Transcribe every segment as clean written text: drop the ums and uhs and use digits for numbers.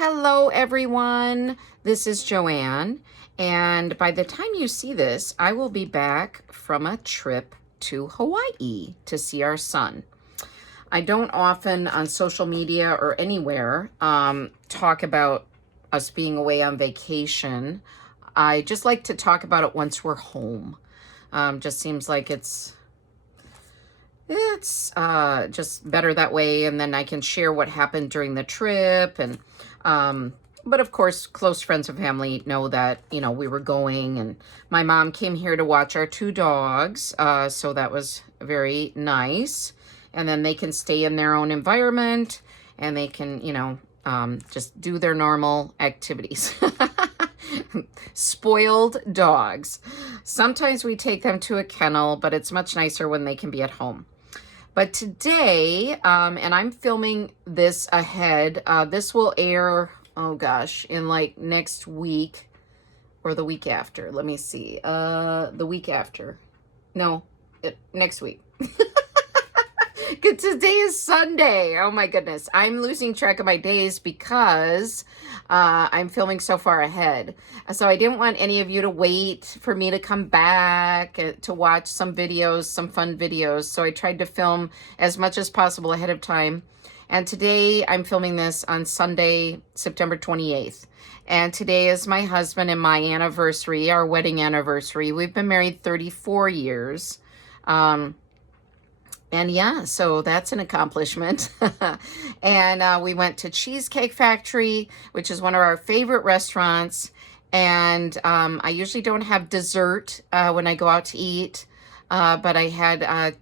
Hello, everyone. This is Joanne. And by the time you see this, I will be back from a trip to Hawaii to see our son. I don't often on social media or anywhere talk about us being away on vacation. I just like to talk about it once we're home. Just seems like it's just better that way, and then I can share what happened during the trip. And but of course, close friends and family know that, we were going, and my mom came here to watch our two dogs, so that was very nice. And then they can stay in their own environment, and they can, just do their normal activities. Spoiled dogs. Sometimes we take them to a kennel, but it's much nicer when they can be at home. But today, and I'm filming this ahead, this will air, oh gosh, in like next week or the week after. Let me see. The week after. No, next week. Today is Sunday. Oh my goodness. I'm losing track of my days because I'm filming so far ahead. So I didn't want any of you to wait for me to come back to watch some videos, some fun videos. So I tried to film as much as possible ahead of time. And today I'm filming this on Sunday, September 28th. And today is my husband and my anniversary, our wedding anniversary. We've been married 34 years. And yeah, so that's an accomplishment. And we went to Cheesecake Factory, which is one of our favorite restaurants. And I usually don't have dessert when I go out to eat. But I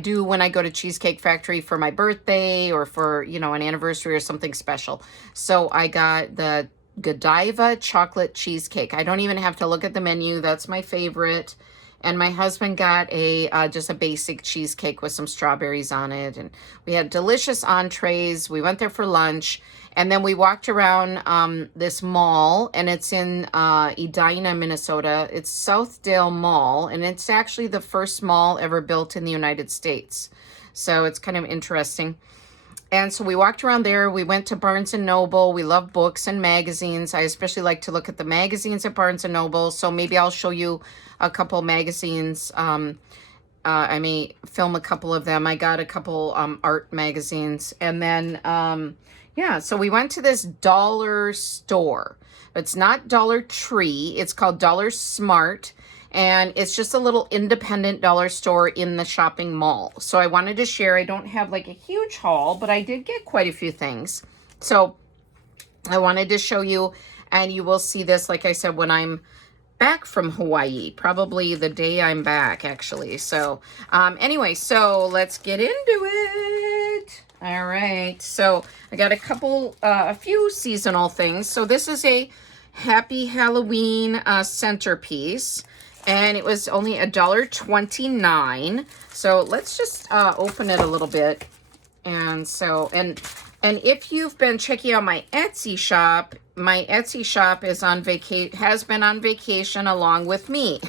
do when I go to Cheesecake Factory for my birthday or for, an anniversary or something special. So I got the Godiva chocolate cheesecake. I don't even have to look at the menu. That's my favorite. And my husband got just a basic cheesecake with some strawberries on it. And we had delicious entrees. We went there for lunch. And then we walked around this mall. And it's in Edina, Minnesota. It's Southdale Mall. And it's actually the first mall ever built in the United States. So it's kind of interesting. And so we walked around there. We went to Barnes & Noble. We love books and magazines. I especially like to look at the magazines at Barnes & Noble. So maybe I'll show you a couple magazines. I may film a couple of them. I got a couple art magazines. And then, so we went to this dollar store. It's not Dollar Tree. It's called Dollar Smart. And it's just a little independent dollar store in the shopping mall. So I wanted to share. I don't have like a huge haul, but I did get quite a few things. So I wanted to show you, and you will see this, like I said, when I'm back from Hawaii, probably the day I'm back, actually. So anyway, so let's get into it. All right. So I got a few seasonal things. So this is a Happy Halloween centerpiece. And it was only $1.29. So let's just open it a little bit. And so, and if you've been checking out my Etsy shop is has been on vacation along with me.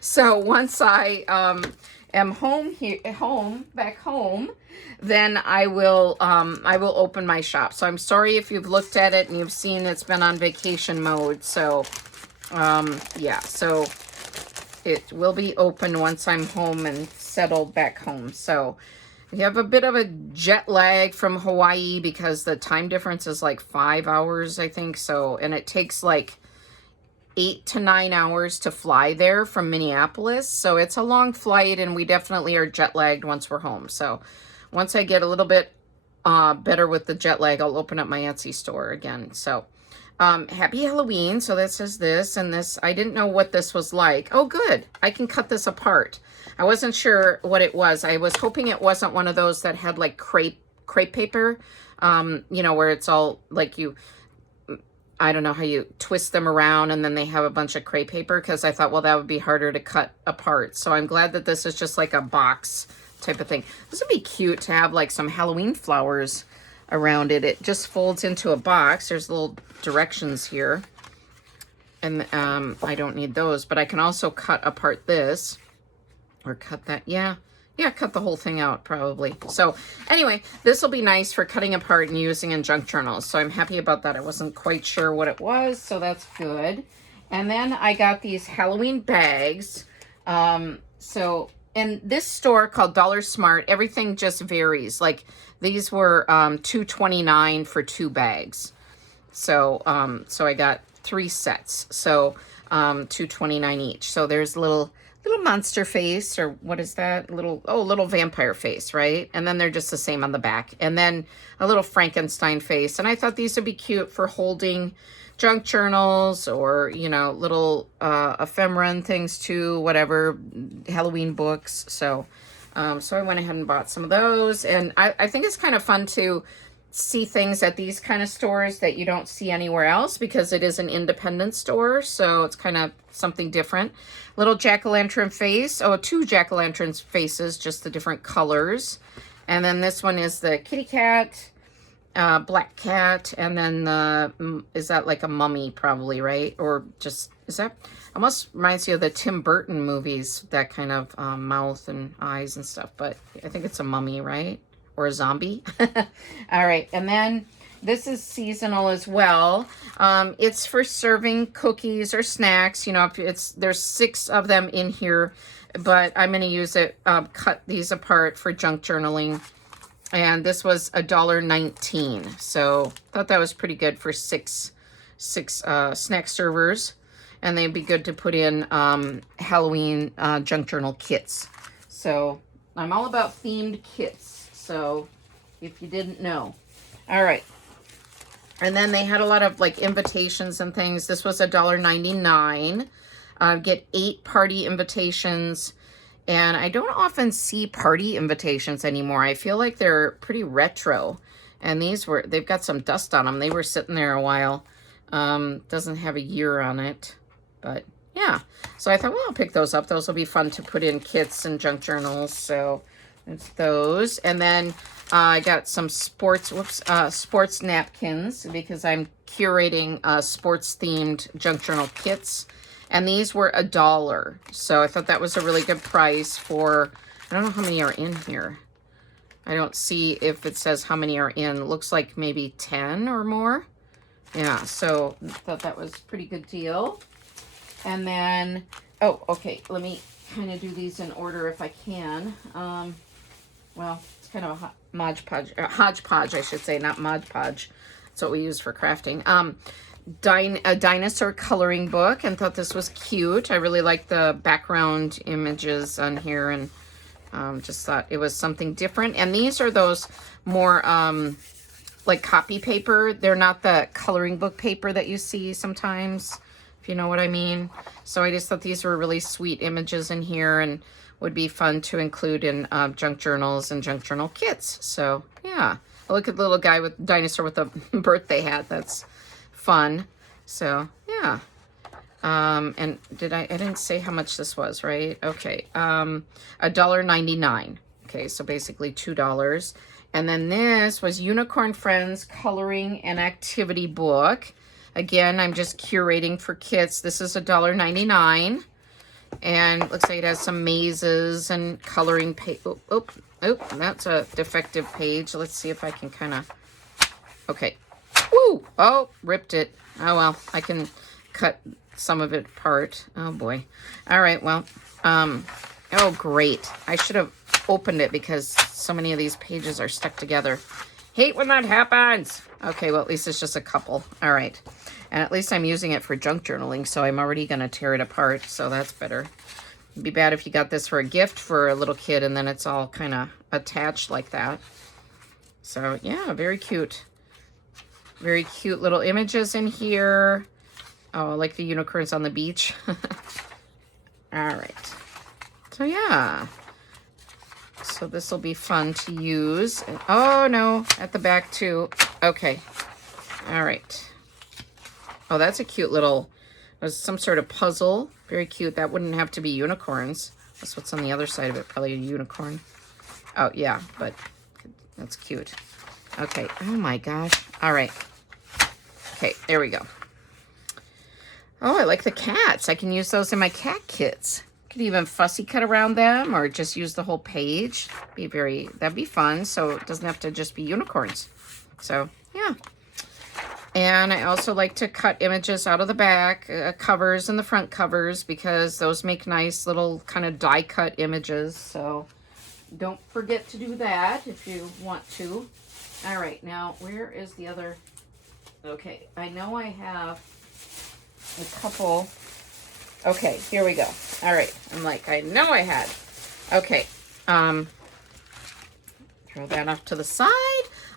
So once I am back home, then I will open my shop. So I'm sorry if you've looked at it and you've seen it's been on vacation mode. So so it will be open once I'm home and settled back home. So you have a bit of a jet lag from Hawaii because the time difference is like 5 hours, I think. So, and it takes like 8 to 9 hours to fly there from Minneapolis. So it's a long flight, and we definitely are jet lagged once we're home. So once I get a little bit better with the jet lag, I'll open up my Etsy store again. So Happy Halloween. So that says this and this. I didn't know what this was like. Oh, good. I can cut this apart. I wasn't sure what it was. I was hoping it wasn't one of those that had like crepe paper, where it's all like I don't know how you twist them around and then they have a bunch of crepe paper, because I thought, well, that would be harder to cut apart. So I'm glad that this is just like a box type of thing. This would be cute to have like some Halloween flowers around it. It just folds into a box. There's little directions here. And I don't need those, but I can also cut apart this or cut that. Yeah, Yeah, cut the whole thing out probably. So anyway, this will be nice for cutting apart and using in junk journals. So I'm happy about that. I wasn't quite sure what it was, so that's good. And then I got these Halloween bags. In this store called Dollar Smart, everything just varies. Like these were $2.29 for 2 bags. So I got 3 sets. So $2.29 each. So there's little monster face, or what is that? Little vampire face, right? And then they're just the same on the back. And then a little Frankenstein face. And I thought these would be cute for holding junk journals, or, you know, little ephemera and things too, whatever, Halloween books. So I went ahead and bought some of those. And I think it's kind of fun to see things at these kind of stores that you don't see anywhere else, because it is an independent store. So it's kind of something different. Little jack-o'-lantern face. Oh, 2 jack-o'-lantern faces, just the different colors. And then this one is the kitty cat, black cat, and then is that like a mummy probably, right? Or just, is that, almost reminds you of the Tim Burton movies, that kind of mouth and eyes and stuff. But I think it's a mummy, right? Or a zombie. All right, and then this is seasonal as well. It's for serving cookies or snacks. You know, there's 6 of them in here, but I'm going to use it, cut these apart for junk journaling. And this was $1.19. So thought that was pretty good for six snack servers. And they'd be good to put in Halloween junk journal kits. So I'm all about themed kits. So if you didn't know. All right. And then they had a lot of like invitations and things. This was $1.99. Get 8 party invitations. And I don't often see party invitations anymore. I feel like they're pretty retro. And they've got some dust on them. They were sitting there a while. Doesn't have a year on it. But yeah. So I thought, well, I'll pick those up. Those will be fun to put in kits and junk journals. So it's those. And then I got some sports napkins, because I'm curating sports themed junk journal kits. And these were $1. So I thought that was a really good price for, I don't know how many are in here. I don't see if it says how many are in. It looks like maybe 10 or more. Yeah, so I thought that was a pretty good deal. And then, oh, okay, let me kind of do these in order if I can. Well, it's kind of a hodgepodge, I should say, not Mod Podge. That's what we use for crafting. A dinosaur coloring book, and thought this was cute. I really like the background images on here, and just thought it was something different. And these are those more like copy paper. They're not the coloring book paper that you see sometimes, if you know what I mean. So I just thought these were really sweet images in here, and would be fun to include in junk journals and junk journal kits. So yeah, look at the little guy with dinosaur with a birthday hat. That's fun. So yeah. And I didn't say how much this was, right? Okay. $1.99. Okay, so basically $2. And then this was Unicorn Friends Coloring and Activity Book. Again, I'm just curating for kits. This is $1.99. And it looks like it has some mazes and coloring page. Oh, that's a defective page. Let's see if I can kind of, okay. Woo! Oh, ripped it. Oh, well, I can cut some of it apart. Oh, boy. All right, well, oh, great. I should have opened it, because so many of these pages are stuck together. Hate when that happens. Okay, well, at least it's just a couple. All right. And at least I'm using it for junk journaling, so I'm already going to tear it apart, so that's better. It'd be bad if you got this for a gift for a little kid, and then it's all kind of attached like that. So, yeah, very cute. Very cute little images in here. Oh, like the unicorns on the beach. All right. So, yeah. So this will be fun to use. And, oh, no, at the back, too. Okay. All right. Oh, that's a cute little, there's some sort of puzzle. Very cute. That wouldn't have to be unicorns. That's what's on the other side of it. Probably a unicorn. Oh, yeah, but that's cute. Okay. Oh, my gosh. All right. Okay, there we go. Oh, I like the cats. I can use those in my cat kits. Could even fussy cut around them or just use the whole page. That'd be fun. So it doesn't have to just be unicorns. So yeah. And I also like to cut images out of the back covers and the front covers because those make nice little kind of die cut images. So don't forget to do that if you want to. All right, now where is the other? Okay, I know I have a couple. Okay, here we go. All right, I know I had. Okay, throw that off to the side.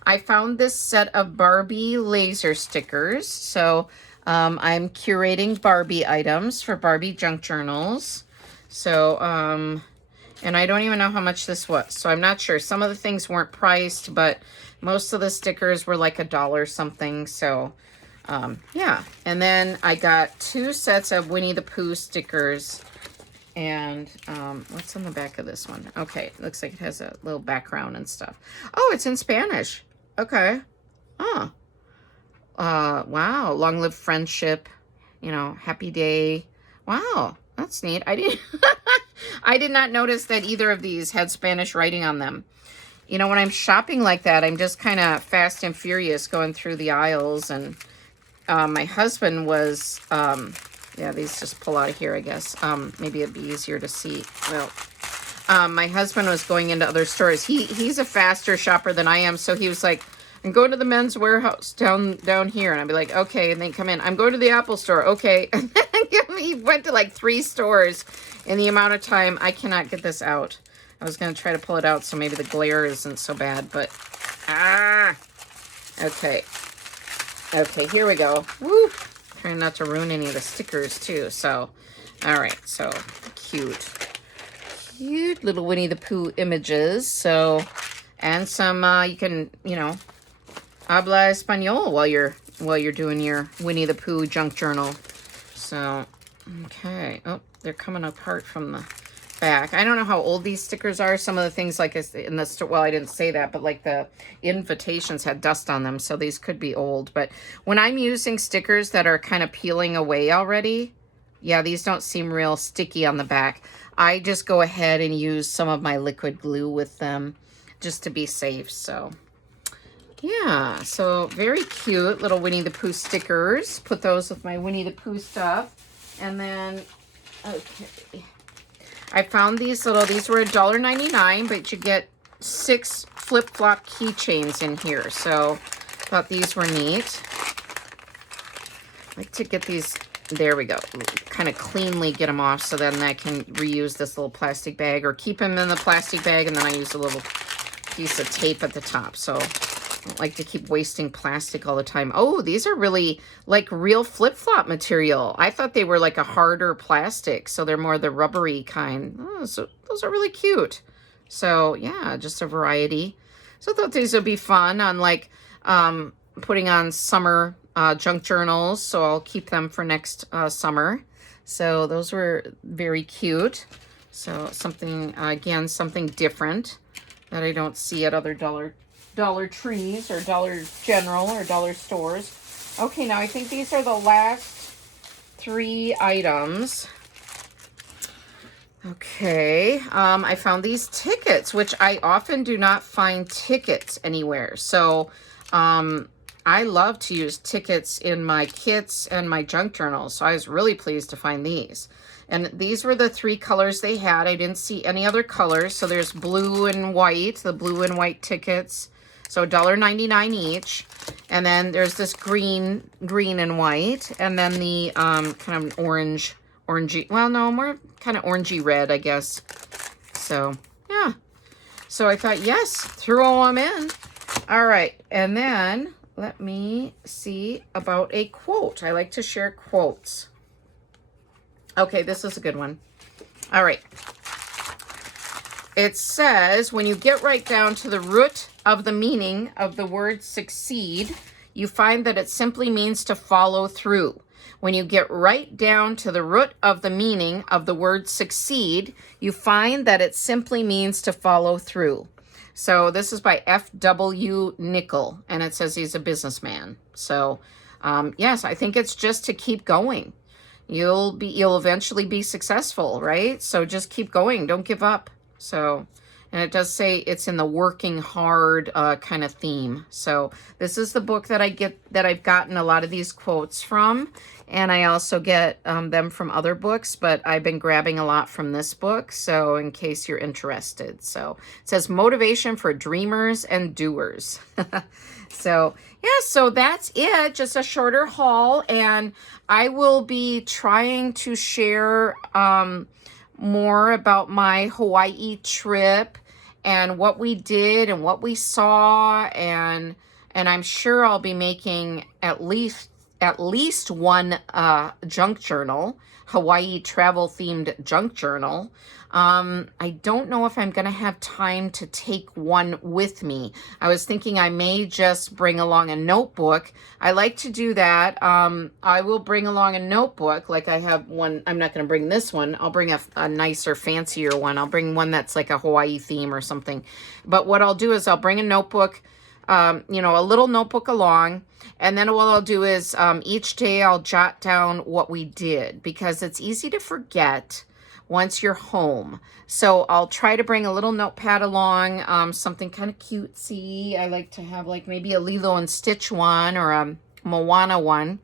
I found this set of Barbie laser stickers. So I'm curating Barbie items for Barbie junk journals. So, and I don't even know how much this was. So I'm not sure. Some of the things weren't priced, but most of the stickers were like $1 something. So yeah. And then I got 2 sets of Winnie the Pooh stickers. And what's on the back of this one? Okay, it looks like it has a little background and stuff. Oh, it's in Spanish. Okay. Oh. Wow. Long live friendship. You know, happy day. Wow. That's neat. I did not notice that either of these had Spanish writing on them. You know, when I'm shopping like that, I'm just kind of fast and furious going through the aisles. And my husband was, yeah, these just pull out of here, I guess. Maybe it'd be easier to see. Well, my husband was going into other stores. He's a faster shopper than I am, so he was like, I'm going to the men's warehouse down here. And I'd be like, okay, and then come in. I'm going to the Apple store. Okay. And then he went to like 3 stores in the amount of time. I cannot get this out. I was going to try to pull it out so maybe the glare isn't so bad, but okay. Okay, here we go. Woo! Trying not to ruin any of the stickers too. So, all right. So cute little Winnie the Pooh images. So, and some you can, you know, habla español while you're doing your Winnie the Pooh junk journal. So, okay. Oh, they're coming apart from the back. I don't know how old these stickers are. Some of the things like in the store, well, I didn't say that, but like the invitations had dust on them, so these could be old. But when I'm using stickers that are kind of peeling away already, yeah, these don't seem real sticky on the back. I just go ahead and use some of my liquid glue with them just to be safe. So yeah, so very cute little Winnie the Pooh stickers. Put those with my Winnie the Pooh stuff. And then, okay, I found these were $1.99, but you get 6 flip-flop keychains in here. So thought these were neat. I like to get these, there we go, kind of cleanly get them off so then I can reuse this little plastic bag or keep them in the plastic bag, and then I use a little piece of tape at the top. So I don't like to keep wasting plastic all the time. Oh, these are really like real flip-flop material. I thought they were like a harder plastic, so they're more the rubbery kind. Oh, so those are really cute. So yeah, just a variety. So I thought these would be fun on like putting on summer junk journals. So I'll keep them for next summer. So those were very cute. So something, again, something different that I don't see at other Dollar Trees or Dollar General or dollar stores. Okay, now I think these are the last 3 items. Okay, I found these tickets, which I often do not find tickets anywhere. So I love to use tickets in my kits and my junk journals. So I was really pleased to find these. And these were the 3 colors they had. I didn't see any other colors. So there's blue and white, the blue and white tickets. So $1.99 each. And then there's this green and white. And then the kind of orangey, well, no, more kind of orangey red, I guess. So, yeah. So I thought, yes, throw them in. All right. And then let me see about a quote. I like to share quotes. Okay, this is a good one. All right. It says, when you get right down to the root of the meaning of the word succeed, you find that it simply means to follow through. When you get right down to the root of the meaning of the word succeed, you find that it simply means to follow through. So this is by F.W. Nickel, and it says he's a businessman. So yes, I think it's just to keep going. you'll eventually be successful, right? So just keep going. Don't give up. So, and it does say it's in the working hard kind of theme. So this is the book that I've gotten a lot of these quotes from. And I also get them from other books, but I've been grabbing a lot from this book. So in case you're interested. So it says motivation for dreamers and doers. So yeah, so that's it. Just a shorter haul. And I will be trying to share more about my Hawaii trip and what we did and what we saw, and I'm sure I'll be making at least one junk journal, Hawaii travel themed junk journal. I don't know if I'm going to have time to take one with me. I was thinking I may just bring along a notebook. I like to do that. I will bring along a notebook. Like I have one. I'm not going to bring this one. I'll bring a nicer, fancier one. I'll bring one that's like a Hawaii theme or something. But what I'll do is I'll bring a notebook, a little notebook along. And then what I'll do is each day I'll jot down what we did, because it's easy to forget once you're home. So I'll try to bring a little notepad along, something kind of cutesy. I like to have like maybe a Lilo and Stitch one or a Moana one.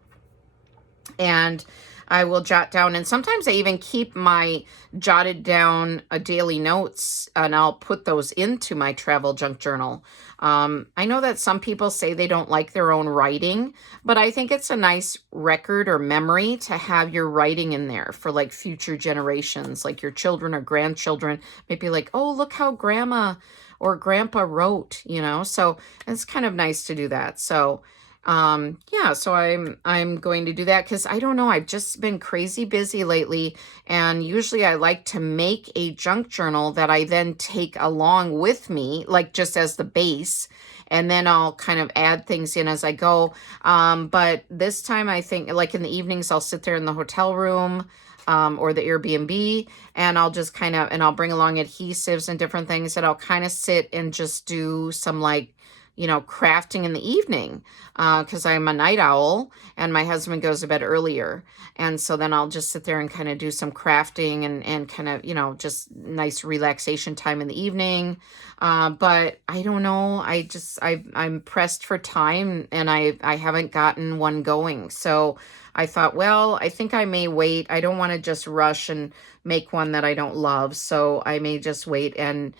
And I will jot down, and sometimes I even keep my jotted down daily notes, and I'll put those into my travel junk journal. I know that some people say they don't like their own writing, but I think it's a nice record or memory to have your writing in there for like future generations, like your children or grandchildren. Maybe like, oh, look how grandma or grandpa wrote, so it's kind of nice to do that. So yeah, so I'm going to do that, because I don't know, I've just been crazy busy lately, and usually I like to make a junk journal that I then take along with me, like just as the base, and then I'll kind of add things in as I go. But this time I think like in the evenings I'll sit there in the hotel room or the Airbnb, and I'll just kind of, and I'll bring along adhesives and different things, that I'll kind of sit and just do some like, crafting in the evening, because I'm a night owl and my husband goes to bed earlier. And so then I'll just sit there and kind of do some crafting and kind of, just nice relaxation time in the evening. But I don't know. I'm pressed for time, and I haven't gotten one going. So I thought, well, I think I may wait. I don't want to just rush and make one that I don't love. So I may just wait and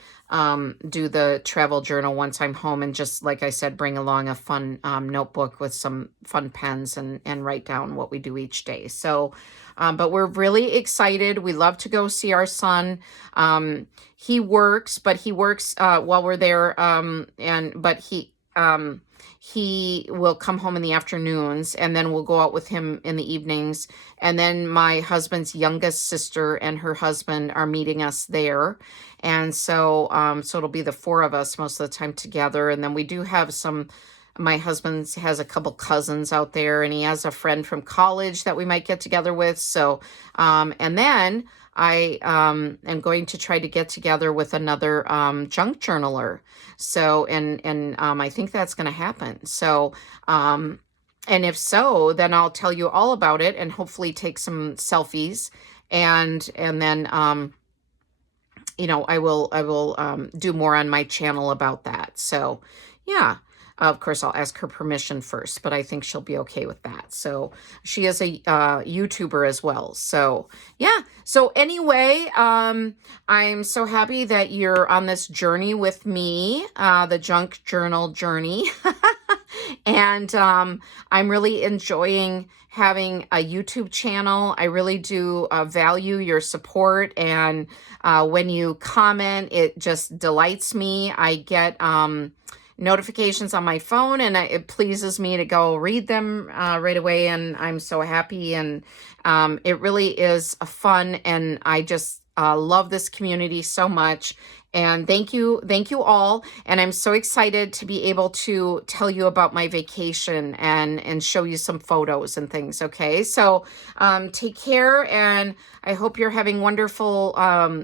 do the travel journal once I'm home, and just, like I said, bring along a fun notebook with some fun pens and write down what we do each day. So, but we're really excited. We love to go see our son. He works, but he works while we're there, but he will come home in the afternoons, and then we'll go out with him in the evenings. And then my husband's youngest sister and her husband are meeting us there. And so, so it'll be the four of us most of the time together. And then we do have my husband has a couple cousins out there, and he has a friend from college that we might get together with. So, and then I am going to try to get together with another junk journaler. So, and I think that's going to happen. So, and if so, then I'll tell you all about it, and hopefully take some selfies, and then I will do more on my channel about that. So, yeah. Of course, I'll ask her permission first, but I think she'll be okay with that. So she is a YouTuber as well. So yeah. So anyway, I'm so happy that you're on this journey with me, the junk journal journey. And I'm really enjoying having a YouTube channel. I really do value your support. And when you comment, it just delights me. I get notifications on my phone, and it pleases me to go read them right away, and I'm so happy. And it really is fun, and I just love this community so much. And thank you all. And I'm so excited to be able to tell you about my vacation and show you some photos and things. Okay, so take care, and I hope you're having wonderful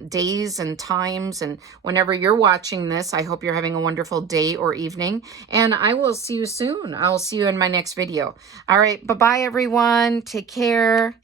days and times. And whenever you're watching this, I hope you're having a wonderful day or evening. And I will see you soon. I will see you in my next video. All right, bye-bye, everyone. Take care.